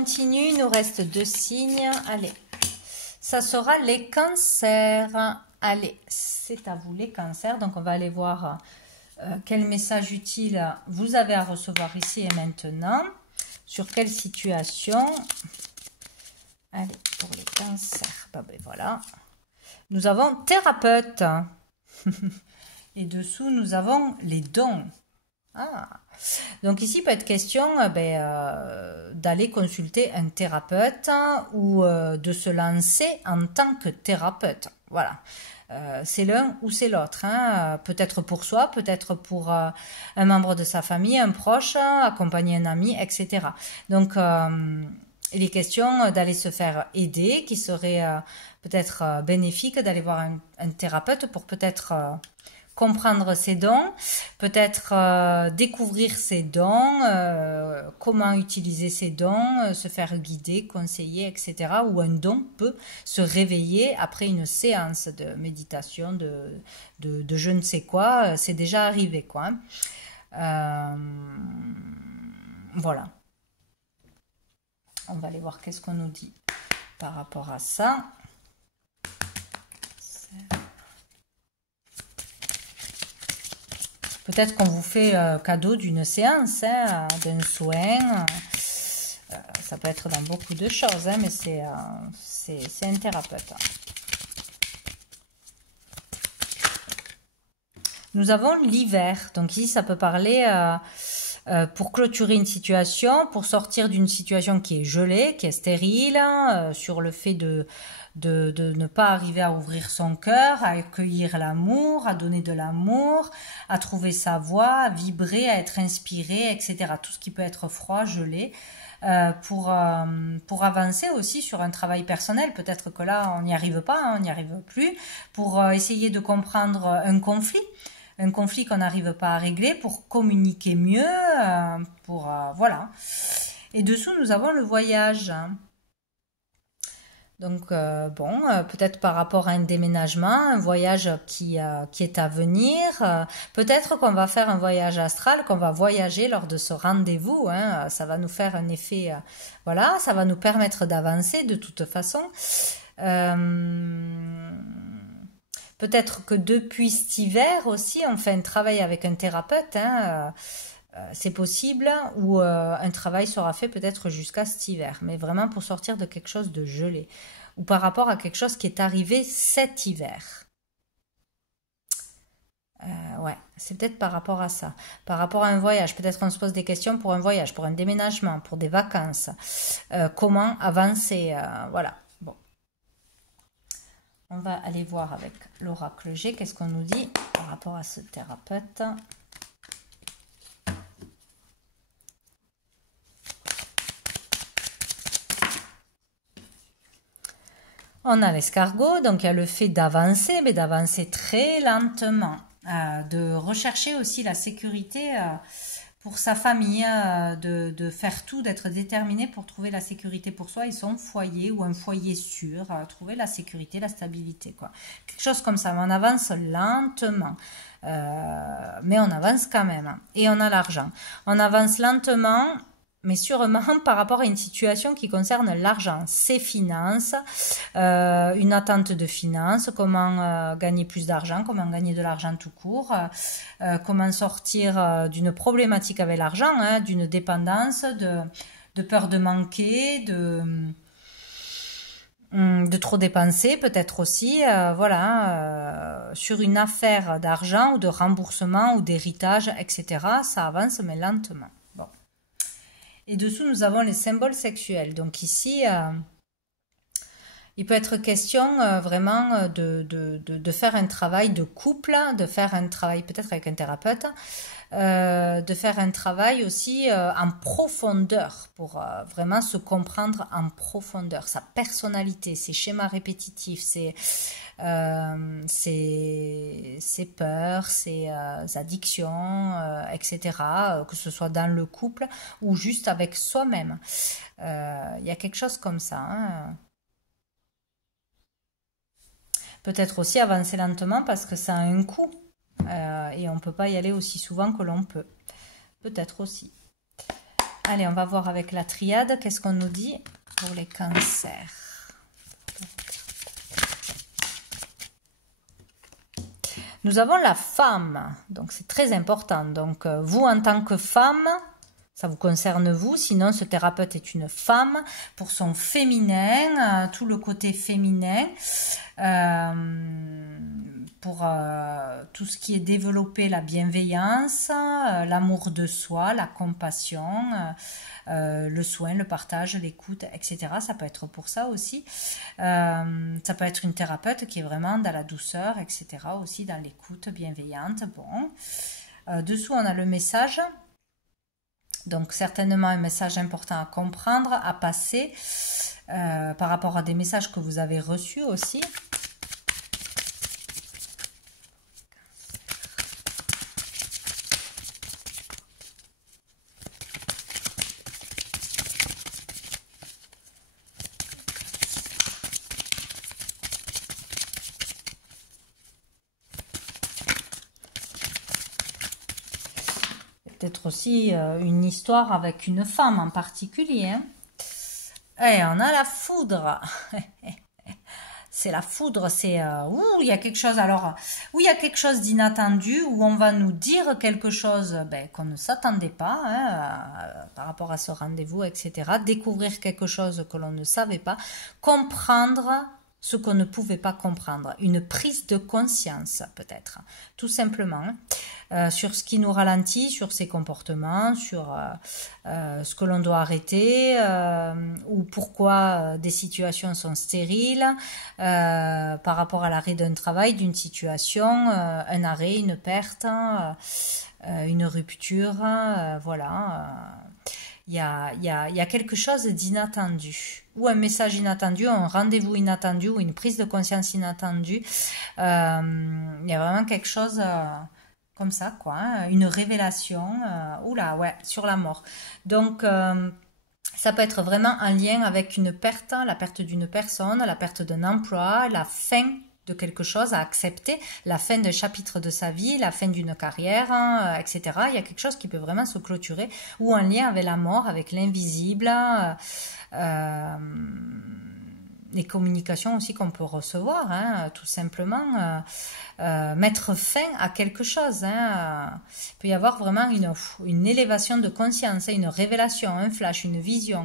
Continue, il nous reste 2 signes. Allez, ça sera les cancers. Allez, c'est à vous les cancers. Donc, on va aller voir quel message utile vous avez à recevoir ici et maintenant. Sur quelle situation. Allez, pour les cancers. Ben, voilà. Nous avons thérapeute. Et dessous, nous avons les dons. Ah. Donc ici, il peut être question d'aller consulter un thérapeute ou de se lancer en tant que thérapeute. Voilà. C'est l'un ou c'est l'autre. Hein. Peut-être pour soi, peut-être pour un membre de sa famille, un proche, accompagner un ami, etc. Donc, il est question d'aller se faire aider, qui serait peut-être bénéfique d'aller voir un thérapeute pour peut-être comprendre ses dons, peut-être découvrir ses dons, comment utiliser ses dons, se faire guider, conseiller, etc. Ou un don peut se réveiller après une séance de méditation, de je ne sais quoi, c'est déjà arrivé, quoi. Voilà. On va aller voir qu'est-ce qu'on nous dit par rapport à ça. Peut-être qu'on vous fait cadeau d'une séance, hein, d'un soin. Ça peut être dans beaucoup de choses, hein, mais c'est un thérapeute. Nous avons l'hiver. Donc ici, ça peut parler pour clôturer une situation, pour sortir d'une situation qui est gelée, qui est stérile, sur le fait de ne pas arriver à ouvrir son cœur, à accueillir l'amour, à donner de l'amour, à trouver sa voix, à vibrer, à être inspiré, etc. Tout ce qui peut être froid, gelé, pour avancer aussi sur un travail personnel. Peut-être que là, on n'y arrive pas, hein, on n'y arrive plus, pour essayer de comprendre un conflit qu'on n'arrive pas à régler, pour communiquer mieux, voilà. Et dessous, nous avons le voyage. Donc, peut-être par rapport à un déménagement, un voyage qui est à venir. Peut-être qu'on va faire un voyage astral, qu'on va voyager lors de ce rendez-vous. Hein, ça va nous faire un effet, voilà, ça va nous permettre d'avancer de toute façon. Peut-être que depuis cet hiver aussi, on fait un travail avec un thérapeute, hein, c'est possible, ou un travail sera fait peut-être jusqu'à cet hiver, mais vraiment pour sortir de quelque chose de gelé, ou par rapport à quelque chose qui est arrivé cet hiver. Ouais, c'est peut-être par rapport à ça. Par rapport à un voyage, peut-être qu'on se pose des questions pour un voyage, pour un déménagement, pour des vacances. Comment avancer, voilà. Bon. On va aller voir avec l'oracle G, qu'est-ce qu'on nous dit par rapport à ce thérapeute. On a l'escargot, donc il y a le fait d'avancer, mais d'avancer très lentement, de rechercher aussi la sécurité pour sa famille, de faire tout, d'être déterminé pour trouver la sécurité pour soi et son foyer, ou un foyer sûr, trouver la sécurité, la stabilité, quoi. Quelque chose comme ça, mais on avance lentement, mais on avance quand même, et on a l'argent. On avance lentement, mais sûrement par rapport à une situation qui concerne l'argent, ses finances, une attente de finances, comment gagner plus d'argent, comment gagner de l'argent tout court, comment sortir d'une problématique avec l'argent, hein, d'une dépendance, de peur de manquer, de trop dépenser peut-être aussi, voilà, sur une affaire d'argent ou de remboursement ou d'héritage, etc. Ça avance mais lentement. Bon. Et dessous, nous avons les symboles sexuels. Donc ici, il peut être question vraiment de faire un travail de couple, de faire un travail peut-être avec un thérapeute, de faire un travail aussi en profondeur, pour vraiment se comprendre en profondeur, sa personnalité, ses schémas répétitifs, ses peurs, ses addictions, etc., que ce soit dans le couple ou juste avec soi-même. Il y a quelque chose comme ça, hein. Peut-être aussi avancer lentement parce que ça a un coût et on ne peut pas y aller aussi souvent que l'on peut. Peut-être aussi. Allez, on va voir avec la triade, qu'est-ce qu'on nous dit pour les cancers. Nous avons la femme, donc c'est très important. Donc vous en tant que femme, ça vous concerne vous, sinon ce thérapeute est une femme pour son féminin, tout le côté féminin, pour tout ce qui est développer la bienveillance, l'amour de soi, la compassion, le soin, le partage, l'écoute, etc. Ça peut être pour ça aussi. Ça peut être une thérapeute qui est vraiment dans la douceur, etc. aussi dans l'écoute bienveillante. Bon. Dessous, on a le message. Donc certainement un message important à comprendre, à passer par rapport à des messages que vous avez reçus aussi. Peut-être aussi une histoire avec une femme en particulier. Hein. Et on a la foudre. C'est la foudre, c'est il y a quelque chose alors où il y a quelque chose d'inattendu, où on va nous dire quelque chose qu'on ne s'attendait pas par rapport à ce rendez-vous, etc. Découvrir quelque chose que l'on ne savait pas, comprendre ce qu'on ne pouvait pas comprendre, une prise de conscience peut-être, tout simplement, sur ce qui nous ralentit, sur ses comportements, sur ce que l'on doit arrêter, ou pourquoi des situations sont stériles, par rapport à l'arrêt d'un travail, d'une situation, un arrêt, une perte, une rupture, voilà. Il y a quelque chose d'inattendu, ou un message inattendu, un rendez-vous inattendu, ou une prise de conscience inattendue. Il y a vraiment quelque chose comme ça, quoi, hein, une révélation, oula, ouais, sur la mort. Donc, ça peut être vraiment en lien avec une perte, la perte d'une personne, la perte d'un emploi, la fin de quelque chose à accepter, la fin d'un chapitre de sa vie, la fin d'une carrière, etc. Il y a quelque chose qui peut vraiment se clôturer, ou en lien avec la mort, avec l'invisible, les communications aussi qu'on peut recevoir, hein, tout simplement, mettre fin à quelque chose. Hein. Il peut y avoir vraiment une élévation de conscience, une révélation, un flash, une vision,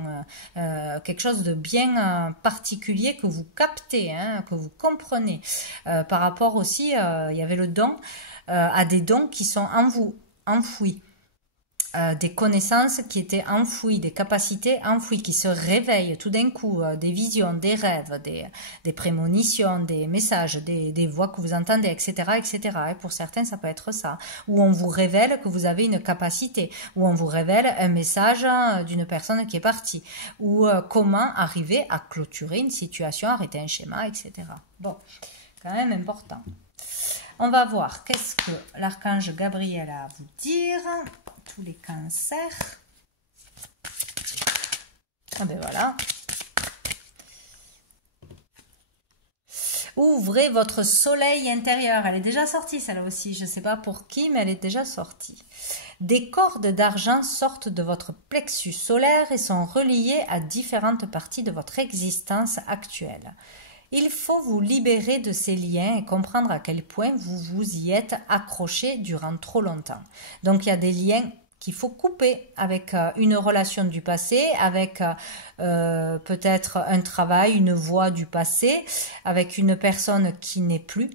quelque chose de bien particulier que vous captez, hein, que vous comprenez. Par rapport aussi, il y avait le don, à des dons qui sont en vous, enfouis. Des connaissances qui étaient enfouies, des capacités enfouies qui se réveillent tout d'un coup, des visions, des rêves, des prémonitions, des messages, des voix que vous entendez, etc., etc. Et pour certains, ça peut être ça. Ou on vous révèle que vous avez une capacité, ou on vous révèle un message d'une personne qui est partie, ou comment arriver à clôturer une situation, arrêter un schéma, etc. Bon, quand même important. On va voir qu'est-ce que l'archange Gabriel a à vous dire. Tous les cancers. Ah ben voilà. Ouvrez votre soleil intérieur. Elle est déjà sortie, celle-là aussi. Je ne sais pas pour qui, mais elle est déjà sortie. Des cordes d'argent sortent de votre plexus solaire et sont reliées à différentes parties de votre existence actuelle. Il faut vous libérer de ces liens et comprendre à quel point vous vous y êtes accroché durant trop longtemps. Donc il y a des liens qu'il faut couper avec une relation du passé, avec peut-être un travail, une voie du passé, avec une personne qui n'est plus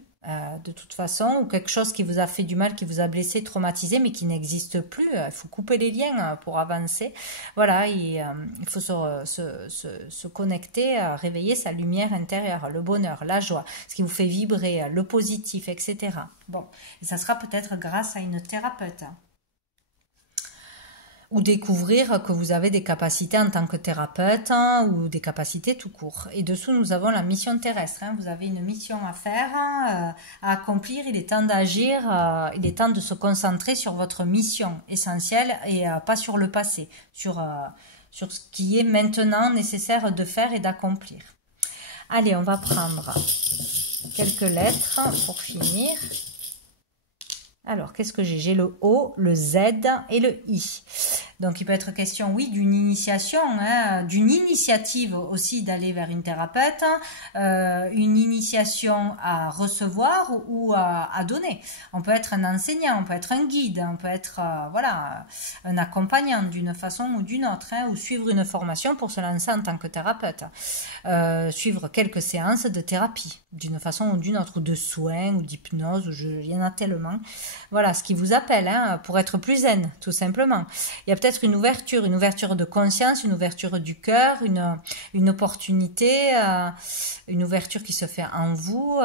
de toute façon, ou quelque chose qui vous a fait du mal, qui vous a blessé, traumatisé, mais qui n'existe plus. Il faut couper les liens pour avancer. Voilà, il faut se connecter, réveiller sa lumière intérieure, le bonheur, la joie, ce qui vous fait vibrer, le positif, etc. Bon, et ça sera peut-être grâce à une thérapeute. Ou découvrir que vous avez des capacités en tant que thérapeute, hein, ou des capacités tout court. Et dessous, nous avons la mission terrestre. Hein. Vous avez une mission à faire, à accomplir. Il est temps d'agir, il est temps de se concentrer sur votre mission essentielle et pas sur le passé, sur ce qui est maintenant nécessaire de faire et d'accomplir. Allez, on va prendre quelques lettres pour finir. Alors, qu'est-ce que j'ai? J'ai le O, le Z et le I. Donc, il peut être question, oui, d'une initiation, hein, d'une initiative aussi d'aller vers une thérapeute, une initiation à recevoir ou à donner. On peut être un enseignant, on peut être un guide, on peut être, voilà, un accompagnant d'une façon ou d'une autre, hein, ou suivre une formation pour se lancer en tant que thérapeute. Suivre quelques séances de thérapie, d'une façon ou d'une autre, ou de soins, ou d'hypnose, il y en a tellement. Voilà, ce qui vous appelle, hein, pour être plus zen, tout simplement. Il y a peut-être une ouverture de conscience, une ouverture du cœur, une opportunité, une ouverture qui se fait en vous.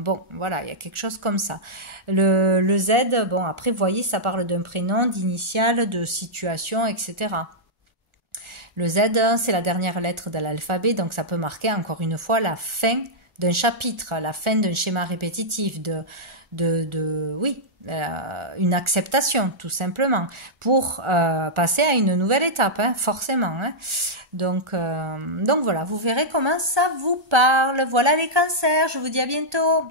Bon, voilà, il y a quelque chose comme ça. Le Z, bon, après, vous voyez, ça parle d'un prénom, d'initiale, de situation, etc. Le Z, c'est la dernière lettre de l'alphabet, donc ça peut marquer encore une fois la fin d'un chapitre, la fin d'un schéma répétitif, oui, une acceptation tout simplement pour passer à une nouvelle étape, hein, forcément. Hein. Donc voilà, vous verrez comment ça vous parle. Voilà les cancers, je vous dis à bientôt.